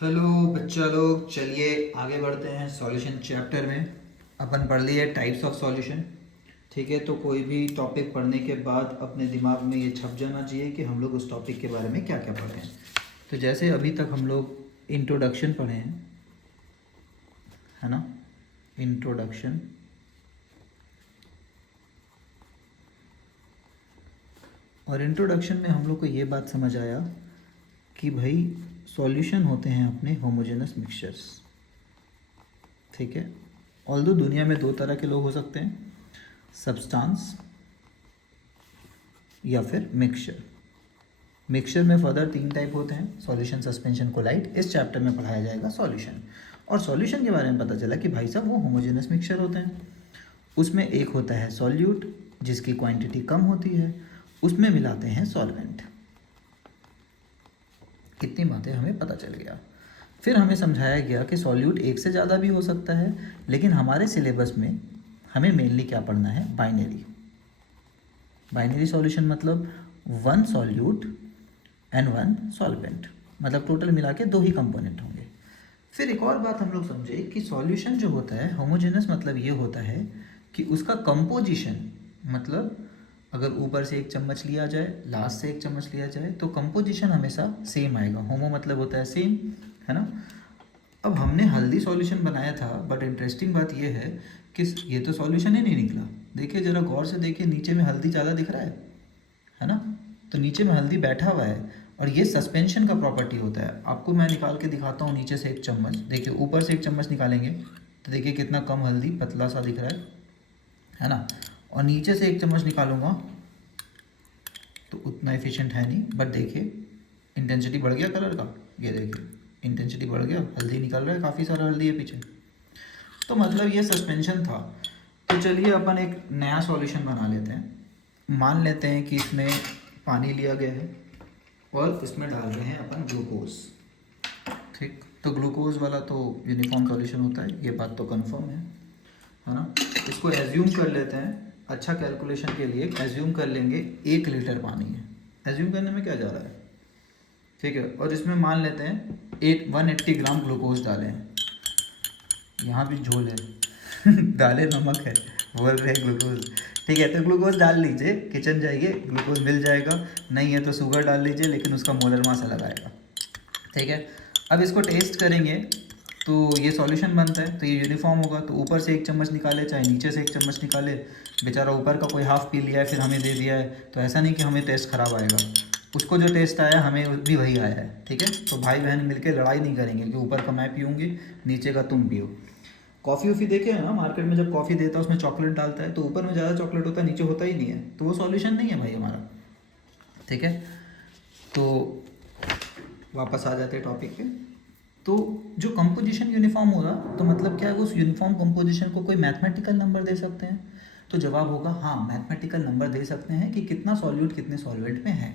Hello बच्चा लोग, चलिए आगे बढ़ते हैं सॉल्यूशन चैप्टर में। अपन पढ़ लिए टाइप्स ऑफ सॉल्यूशन। ठीक है, तो कोई भी टॉपिक पढ़ने के बाद अपने दिमाग में ये छप जाना चाहिए कि हम लोग उस टॉपिक के बारे में क्या क्या पढ़े हैं। तो जैसे अभी तक हम लोग इंट्रोडक्शन पढ़े हैं, है ना। इंट्रोडक्शन, और इंट्रोडक्शन में हम लोग को ये बात समझ आया कि भाई सॉल्यूशन होते हैं अपने होमोजेनस मिक्सचर्स। ठीक है, ऑल्दो दुनिया में दो तरह के लोग हो सकते हैं, सब्सटेंस या फिर मिक्सचर। मिक्सचर में फर्दर तीन टाइप होते हैं, सॉल्यूशन, सस्पेंशन, कोलाइड। इस चैप्टर में पढ़ाया जाएगा सॉल्यूशन। और सॉल्यूशन के बारे में पता चला कि भाई साहब वो होमोजेनस मिक्सचर होते हैं। उसमें एक होता है सॉल्यूट जिसकी क्वांटिटी कम होती है, उसमें मिलाते हैं सॉल्वेंट। कितनी बातें हमें पता चल गया। फिर हमें समझाया गया कि सॉल्यूट एक से ज़्यादा भी हो सकता है, लेकिन हमारे सिलेबस में हमें मेनली क्या पढ़ना है, बाइनरी। बाइनरी सॉल्यूशन मतलब one solute and one solvent, मतलब टोटल मिला के दो ही कंपोनेंट होंगे। फिर एक और बात हम लोग समझे कि सॉल्यूशन जो होता है होमोजेनस, मतलब ये होता है कि उसका कंपोजिशन, मतलब अगर ऊपर से एक चम्मच लिया जाए, लास्ट से एक चम्मच लिया जाए, तो कंपोजिशन हमेशा सेम आएगा। होमो मतलब होता है सेम, है ना। अब हमने हल्दी सॉल्यूशन बनाया था, बट इंटरेस्टिंग बात यह है कि ये तो सॉल्यूशन ही नहीं निकला। देखिए ज़रा गौर से देखिए, नीचे में हल्दी ज़्यादा दिख रहा है ना। तो नीचे में हल्दी बैठा हुआ है, और ये सस्पेंशन का प्रॉपर्टी होता है। आपको मैं निकाल के दिखाता हूँ नीचे से एक चम्मच। देखिए ऊपर से एक चम्मच निकालेंगे तो देखिए कितना कम हल्दी, पतला सा दिख रहा है ना। और नीचे से एक चम्मच निकालूंगा तो उतना एफिशिएंट है नहीं, बट देखिए इंटेंसिटी बढ़ गया कलर का। ये देखिए इंटेंसिटी बढ़ गया, हल्दी निकल रहा है, काफ़ी सारा हल्दी है पीछे। तो मतलब ये सस्पेंशन था। तो चलिए अपन एक नया सॉल्यूशन बना लेते हैं। मान लेते हैं कि इसमें पानी लिया गया है और इसमें डाल रहे हैं अपन ग्लूकोज। ठीक, तो ग्लूकोज वाला तो यूनिफॉर्म सॉल्यूशन होता है, ये बात तो कंफर्म है ना। इसको एज्यूम कर लेते हैं, अच्छा कैलकुलेशन के लिए एज्यूम कर लेंगे 1 लीटर पानी है। एज्यूम करने में क्या जा रहा है, ठीक है। और इसमें मान लेते हैं 180 ग्राम ग्लूकोज डाले हैं। यहाँ भी झोल है दाले नमक है, बोल रहे ग्लूकोज। ठीक है, तो ग्लूकोज डाल लीजिए, किचन जाइए ग्लूकोज मिल जाएगा। नहीं है तो शुगर डाल लीजिए, लेकिन उसका मोलर मास अलग आएगा। ठीक है, अब इसको टेस्ट करेंगे तो ये सॉल्यूशन बनता है, तो ये यूनिफॉर्म होगा। तो ऊपर से एक चम्मच निकाले चाहे नीचे से एक चम्मच निकाले, बेचारा ऊपर का कोई हाफ पी लिया है फिर हमें दे दिया है, तो ऐसा नहीं कि हमें टेस्ट ख़राब आएगा। उसको जो टेस्ट आया हमें भी वही आया है। ठीक है, तो भाई बहन मिलकर लड़ाई नहीं करेंगे कि ऊपर का मैं पीऊँगी नीचे का तुम पियो। कॉफ़ी वॉफ़ी देखे है ना, मार्केट में जब कॉफ़ी देता है उसमें चॉकलेट डालता है, तो ऊपर में ज़्यादा चॉकलेट होता है, नीचे होता ही नहीं है, तो वो सॉल्यूशन नहीं है भाई हमारा। ठीक है, तो वापस आ जाते हैं टॉपिक पे। तो जो कंपोजिशन यूनिफॉर्म होगा तो मतलब क्या है, उस यूनिफॉर्म कंपोजिशन को कोई मैथमेटिकल नंबर दे सकते हैं। तो जवाब होगा हाँ, मैथमेटिकल नंबर दे सकते हैं कि कितना सॉल्यूट कितने सॉल्वेंट में है।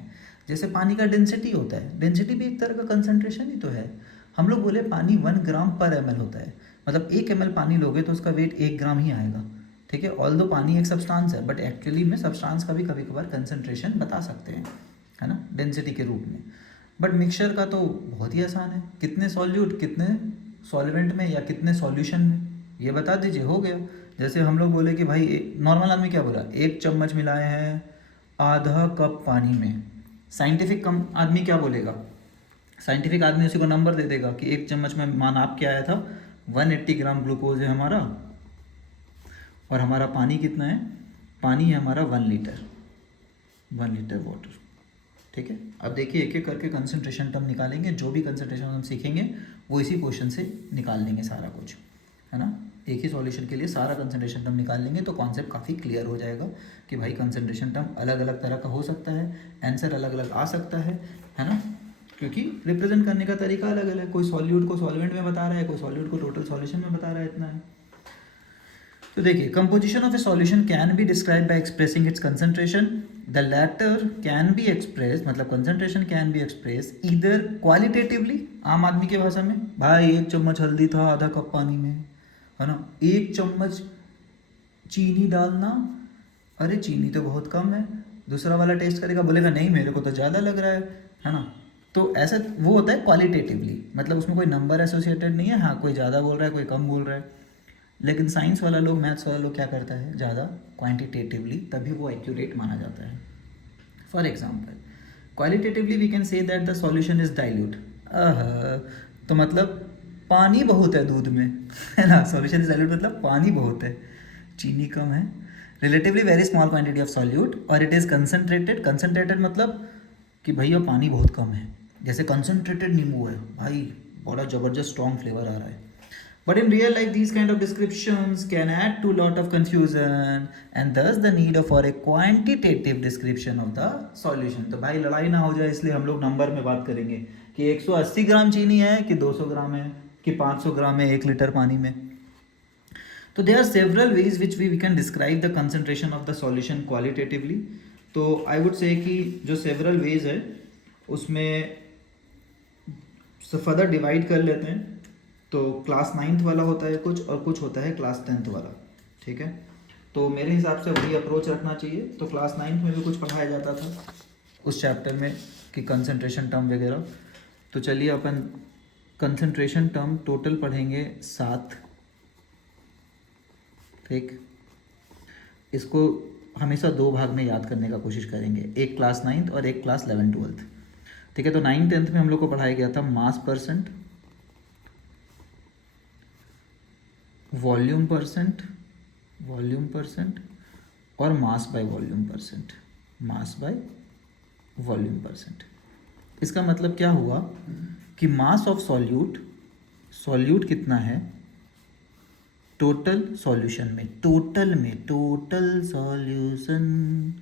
जैसे पानी का डेंसिटी होता है, डेंसिटी भी एक तरह का कंसंट्रेशन ही तो है। हम लोग बोले पानी 1 ग्राम पर ml होता है, मतलब 1 ml पानी लोगे तो उसका वेट 1 ग्राम ही आएगा। ठीक है, ऑल दो पानी एक सब्सटेंस है, बट एक्चुअली में सब्सटेंस का भी कभी कभार कंसंट्रेशन बता सकते हैं, है ना, डेंसिटी के रूप में। बट मिक्सचर का तो बहुत ही आसान है, कितने सॉल्यूट कितने सॉल्वेंट में या कितने सॉल्यूशन में, ये बता दीजिए, हो गया। जैसे हम लोग बोले कि भाई नॉर्मल आदमी क्या बोला, 1 चम्मच मिलाए हैं आधा कप पानी में। साइंटिफिक कम आदमी क्या बोलेगा, साइंटिफिक आदमी उसी को नंबर दे देगा कि 1 चम्मच में मान आप क्या आया था, 180 ग्राम ग्लूकोज है हमारा, और हमारा पानी कितना है, पानी है हमारा 1 लीटर, 1 लीटर वाटर। ठीक है, अब देखिए एक एक करके कंसंट्रेशन टर्म निकालेंगे, जो भी कंसंट्रेशन हम सीखेंगे वो इसी क्वेश्चन से निकाल लेंगे सारा कुछ, है ना। एक ही सॉल्यूशन के लिए सारा कंसंट्रेशन टर्म निकाल लेंगे तो कॉन्सेप्ट काफ़ी क्लियर हो जाएगा कि भाई कंसंट्रेशन टर्म अलग अलग तरह का हो सकता है, आंसर अलग अलग आ सकता है ना, क्योंकि रिप्रेजेंट करने का तरीका अलग अलग है। कोई सॉल्यूट को सॉल्वेंट में बता रहा है, कोई सॉल्यूट को टोटल सॉल्यूशन में बता रहा है, इतना है। तो देखिए, composition of a solution can be describe by expressing its concentration. The latter can be express, मतलब concentration can be express either qualitatively, आम आदमी की भाषा में, भाई 1 चम्मच हल्दी था आधा कप पानी में, है ना, 1 चम्मच चीनी डालना, अरे चीनी तो बहुत कम है। दूसरा वाला टेस्ट करेगा, बोलेगा नहीं मेरे को तो ज़्यादा लग रहा है ना। तो ऐसा वो होता है क्वालिटेटिवली, मतलब उसमें कोई नंबर एसोसिएटेड नहीं है, हाँ कोई ज़्यादा बोल रहा है कोई कम बोल रहा है। लेकिन साइंस वाला लोग, मैथ्स वाला लोग क्या करता है, ज़्यादा क्वांटिटेटिवली, तभी वो एक्यूरेट माना जाता है। For example qualitatively we can say that the solution is dilute. तो मतलब पानी बहुत है दूध में है ना, सॉल्यूशन इज डाइल्यूट मतलब पानी बहुत है, चीनी कम है। Relatively very small quantity of solute और इट इज़ कंसनट्रेटेड। कंसनट्रेटेड मतलब कि भैया पानी बहुत कम है, जैसे कंसनट्रेटेड नींबू है भाई, बड़ा ज़बरदस्त स्ट्रॉन्ग फ्लेवर आ रहा है। But in real life, these kind of descriptions can add to lot of confusion and thus the need for a quantitative description of the solution. तो भाई लड़ाई ना हो जाए इसलिए हम लोग नंबर में बात करेंगे कि 180 ग्राम चीनी है कि 200 ग्राम है कि 500 ग्राम है 1 लीटर पानी में। तो there are several ways which we can describe the concentration of the solution qualitatively. तो I would say कि जो several ways है उसमें फर्दर डिवाइड कर लेते हैं। तो क्लास 9th वाला होता है कुछ और कुछ होता है क्लास 10th वाला, ठीक है। तो मेरे हिसाब से वही अप्रोच रखना चाहिए। तो क्लास 9th में भी कुछ पढ़ाया जाता था उस चैप्टर में कि कंसंट्रेशन टर्म वगैरह। तो चलिए अपन कंसंट्रेशन टर्म टोटल पढ़ेंगे 7, ठीक। इसको हमेशा 2 भाग में याद करने का कोशिश करेंगे, एक क्लास 9th और एक क्लास 11 12th, ठीक है। तो 9th 10th में हम लोग को पढ़ाया गया था मास परसेंट, वॉल्यूम परसेंट और mass by volume percent, mass by volume percent. इसका मतलब क्या हुआ कि मास ऑफ सॉल्यूट कितना है टोटल सॉल्यूशन में, टोटल सॉल्यूशन।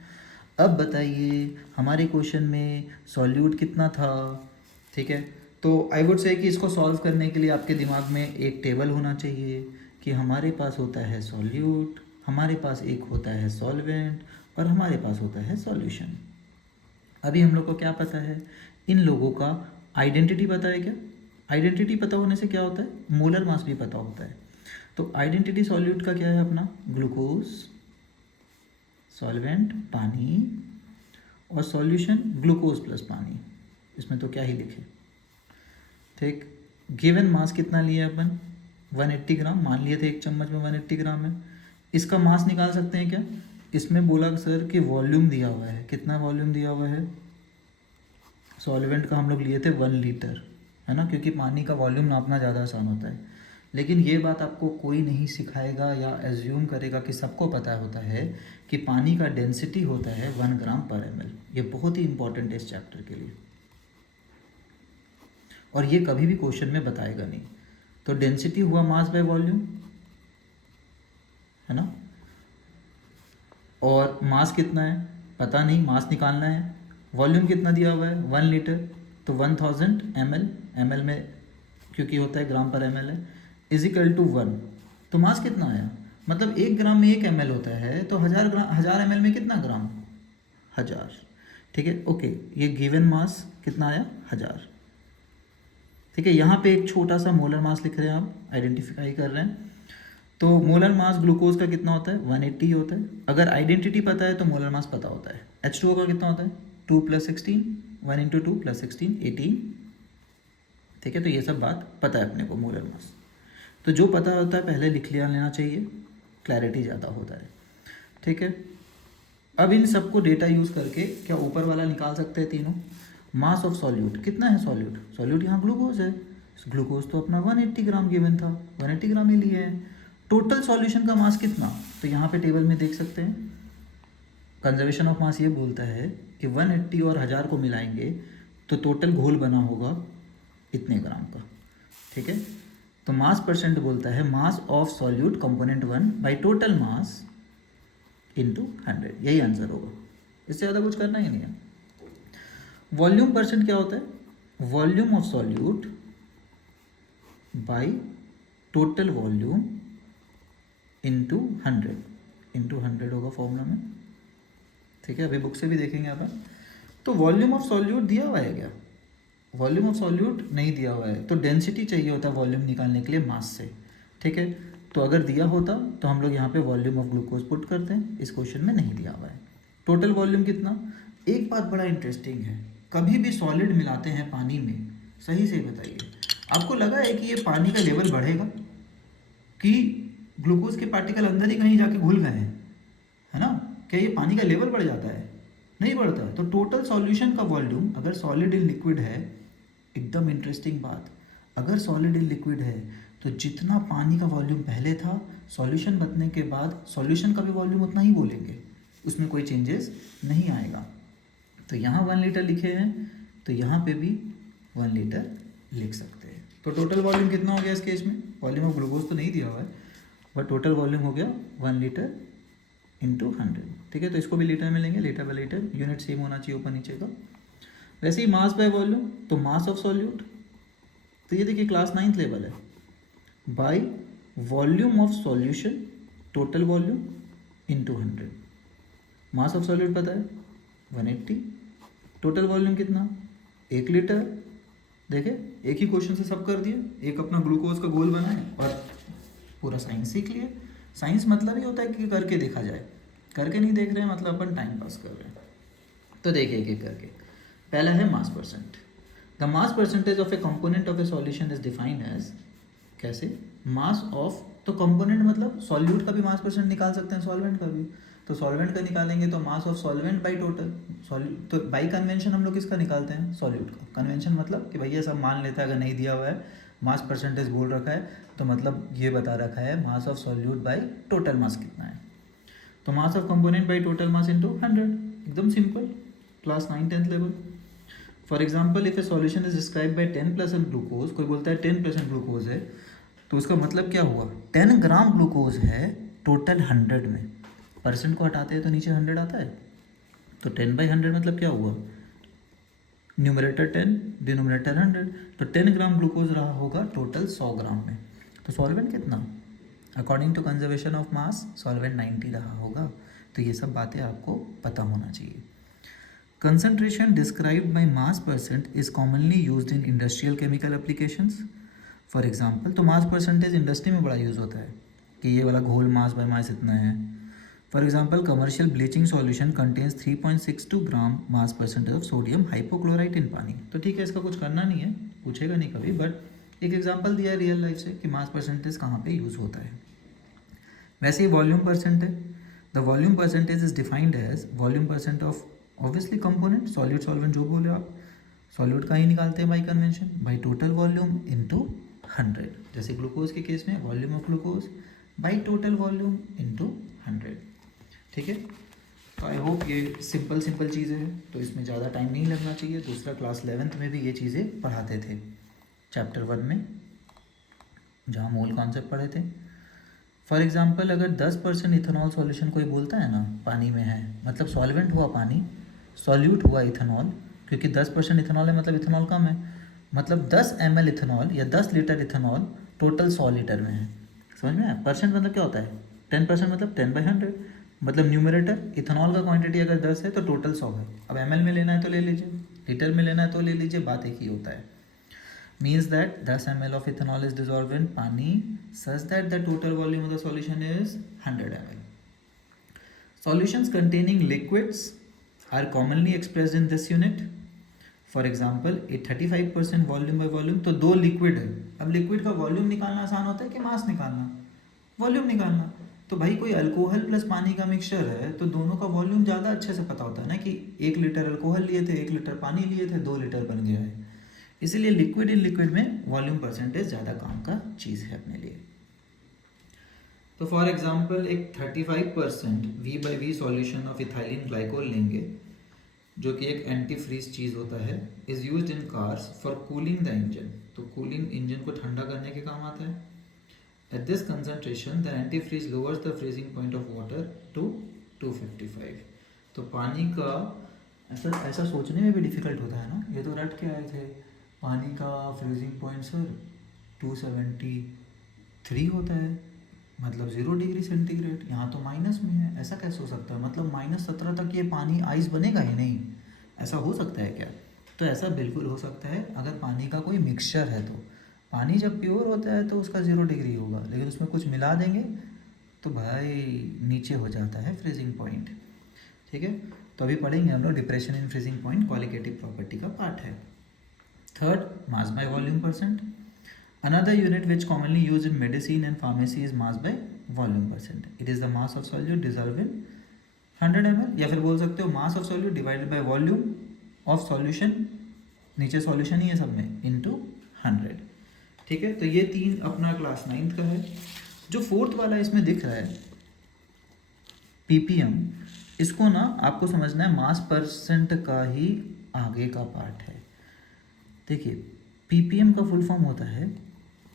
अब बताइए हमारे क्वेश्चन में सॉल्यूट कितना था, ठीक है। तो आई वुड से कि इसको सॉल्व करने के लिए आपके दिमाग में एक टेबल होना चाहिए कि हमारे पास होता है सॉल्यूट, हमारे पास एक होता है सॉल्वेंट और हमारे पास होता है सॉल्यूशन। अभी हम लोग को क्या पता है, इन लोगों का आइडेंटिटी पता है क्या? आइडेंटिटी पता होने से क्या होता है, मोलर मास भी पता होता है। तो आइडेंटिटी सॉल्यूट का क्या है अपना, ग्लूकोज, सॉल्वेंट पानी और सॉल्यूशन ग्लूकोज प्लस पानी। इसमें तो क्या ही लिखे, ठीक। गिवन मास कितना लिए अपन, 180 ग्राम मान लिए थे, एक चम्मच में 180 ग्राम है। इसका मास निकाल सकते हैं क्या? इसमें बोला सर कि वॉल्यूम दिया हुआ है, कितना वॉल्यूम दिया हुआ है सॉल्वेंट का, हम लोग लिए थे 1 लीटर, है ना, क्योंकि पानी का वॉल्यूम नापना ज़्यादा आसान होता है। लेकिन ये बात आपको कोई नहीं सिखाएगा या एज्यूम करेगा कि सबको पता होता है कि पानी का डेंसिटी होता है 1 ग्राम पर ml। ये बहुत ही इंपॉर्टेंट है इस चैप्टर के लिए और ये कभी भी क्वेश्चन में बताएगा नहीं। तो डेंसिटी हुआ मास बाय वॉल्यूम, है ना, और मास कितना है पता नहीं, मास निकालना है। वॉल्यूम कितना दिया हुआ है 1 लीटर, तो 1000 ml, ml में क्योंकि होता है ग्राम पर ml है, इज इक्वल टू 1। तो मास कितना आया, मतलब 1 ग्राम में 1 ml होता है, तो 1000 ml में कितना ग्राम, 1000, ठीक है। ओके, ये गिवन मास कितना आया 1000, ठीक है। यहाँ पे एक छोटा सा मोलर मास लिख रहे हैं, आप आइडेंटिफाई कर रहे हैं। तो मोलर मास ग्लूकोज का कितना होता है 180 होता है। अगर आइडेंटिटी पता है तो मोलर मास पता होता है। H2O का कितना होता है 2 + 16, 1 × 2 + 16 18, ठीक है। तो ये सब बात पता है अपने को मोलर मास। तो जो पता होता है पहले लिख लिया लेना चाहिए, क्लैरिटी ज़्यादा होता है, ठीक है। अब इन सबको डेटा यूज़ करके क्या ऊपर वाला निकाल सकते हैं तीनों। मास ऑफ सॉल्यूट कितना है, सॉल्यूट यहाँ ग्लूकोज है, ग्लूकोज तो अपना 180 ग्राम गिवन था, 180 ग्राम ही लिए हैं। टोटल सॉल्यूशन का मास कितना, तो यहाँ पे टेबल में देख सकते हैं। कंजर्वेशन ऑफ मास ये बोलता है कि 180 और 1000 को मिलाएंगे तो टोटल घोल बना होगा इतने ग्राम का, ठीक है। तो मास परसेंट बोलता है mass of solute component 1 by total mass into 100, यही आंसर होगा, इससे ज़्यादा कुछ करना ही नहीं है। वॉल्यूम परसेंट क्या होता है, volume of solute by total volume into 100 होगा फॉर्मूला में, ठीक है। अभी बुक से भी देखेंगे अपन। तो वॉल्यूम ऑफ सॉल्यूट दिया हुआ है क्या, वॉल्यूम ऑफ सॉल्यूट नहीं दिया हुआ है, तो डेंसिटी चाहिए होता है वॉल्यूम निकालने के लिए मास से, ठीक है। तो अगर दिया होता तो हम लोग यहाँ पे वॉल्यूम ऑफ ग्लूकोज पुट करते हैं, इस क्वेश्चन में नहीं दिया हुआ है। टोटल वॉल्यूम कितना, एक बात बड़ा इंटरेस्टिंग है, कभी भी सॉलिड मिलाते हैं पानी में, सही से बताइए, आपको लगा है कि ये पानी का लेवल बढ़ेगा कि ग्लूकोज के पार्टिकल अंदर ही कहीं जाके घुल गए हैं, है ना? क्या ये पानी का लेवल बढ़ जाता है? नहीं बढ़ता है। तो टोटल सॉल्यूशन का वॉल्यूम, अगर सॉलिड इन लिक्विड है, एकदम इंटरेस्टिंग बात, अगर सॉलिड इन लिक्विड है तो जितना पानी का वॉल्यूम पहले था, सॉल्यूशन बनने के बाद सॉल्यूशन का भी वॉल्यूम उतना ही बोलेंगे, उसमें कोई चेंजेस नहीं आएगा। तो यहाँ 1 लीटर लिखे हैं तो यहाँ पे भी 1 लीटर लिख सकते हैं। तो टोटल वॉल्यूम कितना हो गया इस केस में? वॉल्यूम ऑफ ग्लूकोज तो नहीं दिया हुआ है, बट टोटल वॉल्यूम हो गया 1 लीटर इंटू 100। ठीक है, तो इसको भी लीटर में लेंगे, litre by litre, unit same होना चाहिए ऊपर नीचे का। वैसे ही मास बाय वॉल्यूम, तो मास ऑफ सॉल्यूट, तो ये देखिए क्लास 9th लेवल है, by volume of solution, total volume into 100। Mass of solute पता है 180, टोटल वॉल्यूम कितना 1 लीटर। देखे, एक ही क्वेश्चन से सब कर दिए, एक अपना ग्लूकोज का गोल बनाए और पूरा साइंस सीख लिए। साइंस मतलब ही होता है कि करके देखा जाए, करके नहीं देख रहे हैं मतलब अपन टाइम पास कर रहे हैं। तो देखिए एक एक करके, पहला है mass percent. The mass percentage of a component of a solution is defined as, कैसे? मास ऑफ, तो कंपोनेंट मतलब सॉल्यूट का भी मास परसेंट निकाल सकते हैं, सॉल्वेंट का भी। तो सॉल्वेंट का निकालेंगे तो mass of solvent by total solute. तो बाई कन्वेंशन हम लोग किसका निकालते हैं? सॉल्यूट का। कन्वेंशन मतलब कि भैया सब मान लेता है, अगर नहीं दिया हुआ है मास परसेंटेज बोल रखा है तो मतलब ये बता रखा है mass of solute by total mass कितना है। तो mass of component by total mass into 100, एकदम simple, class 9th-10th level. For example if A solution is describe by 10% glucose, कोई बोलता है 10% ग्लूकोज है, तो उसका मतलब क्या हुआ? 10 ग्राम ग्लूकोज है टोटल 100 में, परसेंट को हटाते हैं तो नीचे 100 आता है, तो 10/100 मतलब क्या हुआ? न्यूमरेटर 10, डिनोमिनेटर 100, तो 10 ग्राम ग्लूकोज रहा होगा टोटल 100 ग्राम में। तो सॉल्वेंट कितना? According to conservation of mass solvent 90 रहा होगा। तो ये सब बातें आपको पता होना चाहिए। Concentration described by mass percent is commonly used in industrial chemical applications. For example, तो मास परसेंटेज इंडस्ट्री में बड़ा यूज़ होता है कि ये वाला घोल मास बाय मास इतना है। For example, commercial bleaching solution contains 3.62 gram mass percentage of sodium hypochlorite in पानी। तो ठीक है, इसका कुछ करना नहीं है, पूछेगा नहीं कभी, बट एक एग्जांपल दिया है रियल लाइफ से कि मास परसेंटेज कहाँ पे यूज़ होता है। वैसे ही वॉल्यूम परसेंट है। The volume percentage is defined as volume percent of obviously component, solute solvent जो बोले आप, सॉल्यूट का ही निकालते हैं by convention, by total volume into 100। जैसे ग्लूकोज के केस में volume of glucose by total volume into 100। ठीक है, तो आई होप ये सिंपल चीज़ें हैं, तो इसमें ज़्यादा टाइम नहीं लगना चाहिए। दूसरा क्लास 11th में भी ये चीज़ें पढ़ाते थे, चैप्टर 1 में, जहाँ मूल कॉन्सेप्ट पढ़े थे। फॉर एग्जांपल, अगर 10% इथेनॉल सॉल्यूशन कोई बोलता है ना पानी में है, मतलब सॉल्वेंट हुआ पानी, सॉल्यूट हुआ इथेनॉल, क्योंकि 10% इथेनॉल है मतलब इथेनॉल कम है, मतलब 10 ml इथेनॉल या 10 लीटर इथेनॉल टोटल 100 लीटर में है। समझ में आया? परसेंट मतलब क्या होता है? 10% मतलब 10/100, मतलब न्यूमरेटर इथेनॉल का क्वांटिटी अगर 10 है तो टोटल 100 है। अब ml में लेना है तो ले लीजिए, लीटर में लेना है तो ले लीजिए, बात एक ही होता है। Means that 10 ml of ethanol is dissolved in पानी such that the total volume of the solution is 100 ml. Solutions containing liquids are commonly expressed in this unit. For example, a 35% volume by volume, तो 2 liquid है। अब liquid का volume निकालना आसान होता है कि मास निकालना? वॉल्यूम निकालना। तो भाई कोई अल्कोहल प्लस पानी का मिक्सचर है तो दोनों का वॉल्यूम ज़्यादा अच्छे से पता होता है ना, कि 1 लीटर अल्कोहल लिए थे, 1 लीटर पानी लिए थे, 2 लीटर बन गया है। इसीलिए लिक्विड इन लिक्विड में वॉल्यूम परसेंटेज ज़्यादा काम का चीज़ है अपने लिए। तो फॉर एग्जांपल एक 35% V/V solution of ethylene glycol लेंगे, जो कि एक एंटी फ्रीज चीज़ होता है, is used in cars for cooling the engine. तो कूलिंग इंजन को ठंडा करने के काम आता है। At this concentration the antifreeze lowers the freezing point of water to 255। तो पानी का ऐसा सोचने में भी डिफिकल्ट होता है ना, ये तो रट के आए थे, पानी का फ्रीजिंग पॉइंट सर 273 होता है, मतलब 0 डिग्री सेंटीग्रेड, यहाँ तो माइनस में है, ऐसा कैसे हो सकता है? मतलब -17 तक ये पानी आइस बनेगा ही नहीं, ऐसा हो सकता है क्या? तो ऐसा बिल्कुल हो सकता है अगर पानी का कोई मिक्सचर है। तो पानी जब प्योर होता है तो उसका 0 डिग्री होगा, लेकिन उसमें कुछ मिला देंगे तो भाई नीचे हो जाता है फ्रीजिंग पॉइंट। ठीक है, तो अभी पढ़ेंगे हम लोग depression in freezing point, qualitative property का पार्ट है। Third, mass by volume percent. Another unit which commonly use in medicine and pharmacy is mass by volume percent. It is the mass of solute dissolve in 100 ml, या फिर बोल सकते हो mass of solute divided by volume of solution, नीचे solution ही है सब में, into 100। ठीक है, तो ये 3 अपना क्लास 9th का है। जो 4th वाला इसमें दिख रहा है ppm, इसको ना आपको समझना है मास परसेंट का ही आगे का पार्ट है। देखिए ppm का फुल फॉर्म होता है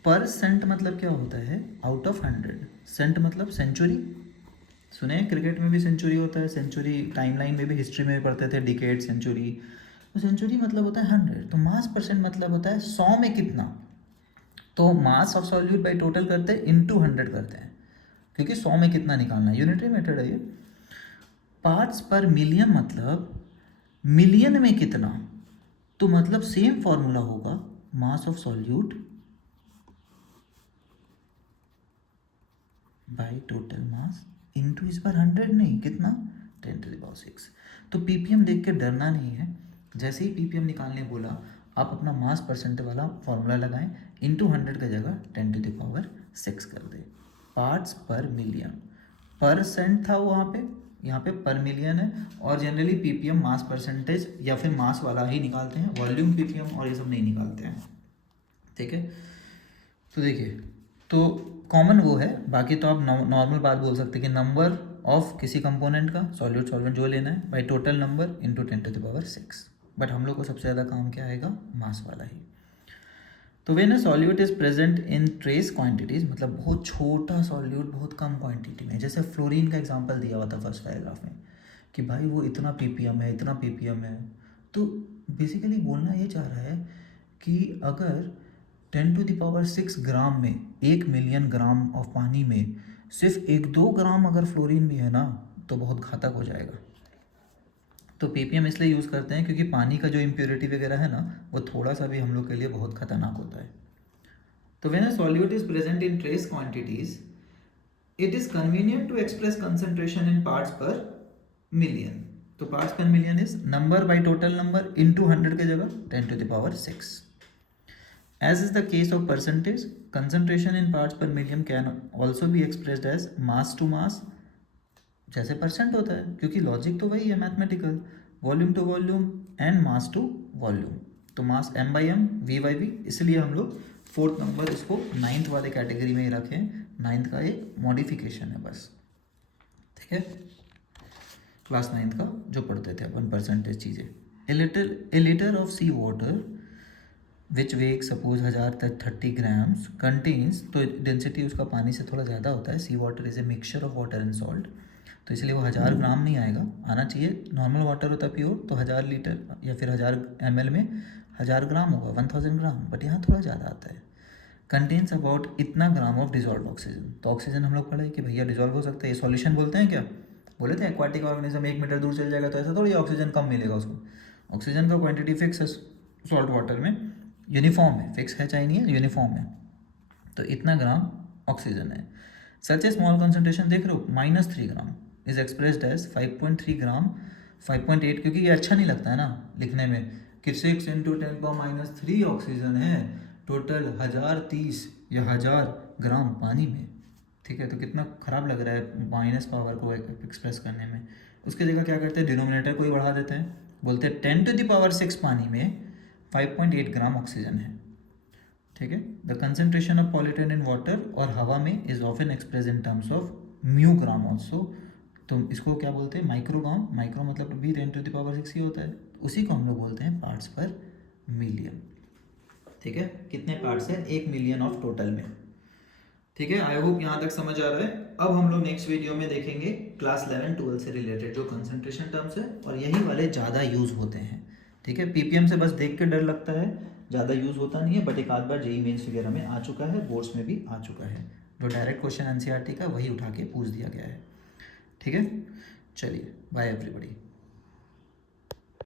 परसेंट, मतलब क्या होता है आउट ऑफ 100, सेंट मतलब सेंचुरी। सुने क्रिकेट में भी सेंचुरी होता है, सेंचुरी टाइमलाइन में भी हिस्ट्री में भी पढ़ते थे डिकेड सेंचुरी, तो सेंचुरी मतलब होता है 100। तो मास परसेंट मतलब होता है 100 में कितना, तो mass of solute by total करते हैं इनटू 100 करते हैं, क्योंकि 100 में कितना निकालना है, यूनिटरी मेथड है ये। पार्ट्स पर मिलियन मतलब मिलियन में कितना, तो मतलब सेम फॉर्मूला होगा mass of solute by total mass into इस बार 100 नहीं, कितना 10⁶। तो पीपीएम देख के डरना नहीं है, जैसे ही पीपीएम निकालने बोला आप अपना मास परसेंट वाला फॉर्मूला लगाएं, इनटू 100 का जगह 10⁶ कर दे। पार्ट्स पर मिलियन, परसेंट था वहाँ पे, यहाँ पे पर मिलियन है, और जनरली पीपीएम मास परसेंटेज या फिर मास वाला ही निकालते हैं, वॉल्यूम पीपीएम और ये सब नहीं निकालते हैं। ठीक है, तो देखिए, तो कॉमन वो है, बाकी तो आप नॉर्मल बात बोल सकते हैं कि नंबर ऑफ किसी कंपोनेंट का सॉल्यूट सॉल्वेंट जो लेना है by total number into 10⁶, but हम लोग को सबसे ज़्यादा काम क्या आएगा, मास वाला ही। तो when a solute is present in trace quantities, मतलब बहुत छोटा सॉल्यूट बहुत कम क्वांटिटी में, जैसे फ्लोरीन का एग्जांपल दिया हुआ था फर्स्ट पैराग्राफ में कि भाई वो इतना पीपीएम है, इतना पीपीएम है। तो बेसिकली बोलना ये चाह रहा है कि अगर 10⁶ ग्राम में 1 मिलियन ग्राम ऑफ पानी में सिर्फ 1-2 ग्राम अगर फ्लोरीन भी है ना, तो बहुत घातक हो जाएगा। तो पीपीएम इसलिए यूज़ करते हैं क्योंकि पानी का जो इम्प्योरिटी वगैरह है ना, वो थोड़ा सा भी हम लोग के लिए बहुत खतरनाक होता है। तो when a solute is present in trace quantities, it is convenient to express concentration in parts per million. तो parts per million is number by total number into 100 के जगह 10⁶। As is the case of percentage, concentration in parts per million can also be expressed as mass to mass, जैसे percent होता है, क्योंकि logic तो वही है mathematical, volume to volume and mass to volume. तो मास m/m v/v, इसलिए हम लोग 4th नंबर इसको 9th वाले कैटेगरी में ही रखें, 9th का एक मॉडिफिकेशन है बस। ठीक है, क्लास 9th का जो पढ़ते थे अपन परसेंटेज चीज़ें। A litre of sea water which weigh suppose 1030 grams contains, तो डेंसिटी उसका पानी से थोड़ा ज़्यादा होता है। Sea water is a mixture of water and salt, तो इसलिए वो 1000 ग्राम नहीं आएगा, आना चाहिए नॉर्मल वाटर होता प्योर तो 1000 लीटर या फिर 1000 ml में 1000 ग्राम होगा, 1000 ग्राम, बट यहाँ थोड़ा ज़्यादा आता है। कंटेन्स अबाउट इतना ग्राम ऑफ डिजॉल्व ऑक्सीजन, तो ऑक्सीजन हम लोग पढ़े कि भैया डिजॉल्व हो सकता है, ये सॉल्यूशन बोलते हैं क्या, बोले थे एक्वाटिक ऑर्गेनिज्म 1 मीटर दूर चल जाएगा तो ऐसा थोड़ी ऑक्सीजन कम मिलेगा उसको। ऑक्सीजन का क्वांटिटी फिक्स है सॉल्ट वाटर में, यूनिफॉर्म है, फिक्स है चाहे नहीं है, यूनिफॉर्म है, तो इतना ग्राम ऑक्सीजन है। सच ए स्मॉल कंसंट्रेशन देख रहे हो -3 ग्राम इज एक्सप्रेस्ड एज 5.3 ग्राम 5.8, क्योंकि ये अच्छा नहीं लगता है ना लिखने में कि 6 × 10⁻³ ऑक्सीजन है, टोटल 1030 या 1000 ग्राम पानी में। ठीक है, तो कितना ख़राब लग रहा है माइनस पावर को एक्सप्रेस करने में। उसकी जगह क्या करते हैं, डिनोमिनेटर को ही बढ़ा देते हैं, बोलते हैं 10⁻6 पानी में 5.8 ग्राम ऑक्सीजन है। ठीक है, the concentration of pollutant in water और हवा में is often express in terms of mu gram also, तो इसको क्या बोलते हैं माइक्रोग्राम, माइक्रो मतलब भी 10⁶ ही होता है, उसी को हम लोग बोलते हैं पार्ट्स पर मिलियन। ठीक है, कितने पार्ट्स हैं 1 मिलियन ऑफ टोटल में। ठीक है, आई होप यहाँ तक समझ आ रहा है। अब हम लोग नेक्स्ट वीडियो में देखेंगे क्लास 11-12 से रिलेटेड जो कंसंट्रेशन टर्म्स है, और यही वाले ज़्यादा यूज़ होते हैं। ठीक है, पीपीएम से बस देख के डर लगता है, ज़्यादा यूज़ होता नहीं है, बट एक आध बार जेईई मेंस वगैरह में आ चुका है, बोर्ड्स में भी आ चुका है, जो डायरेक्ट क्वेश्चन एनसीईआरटी का वही उठा के पूछ दिया गया है। ठीक है, चलिए बाय एवरीबॉडी।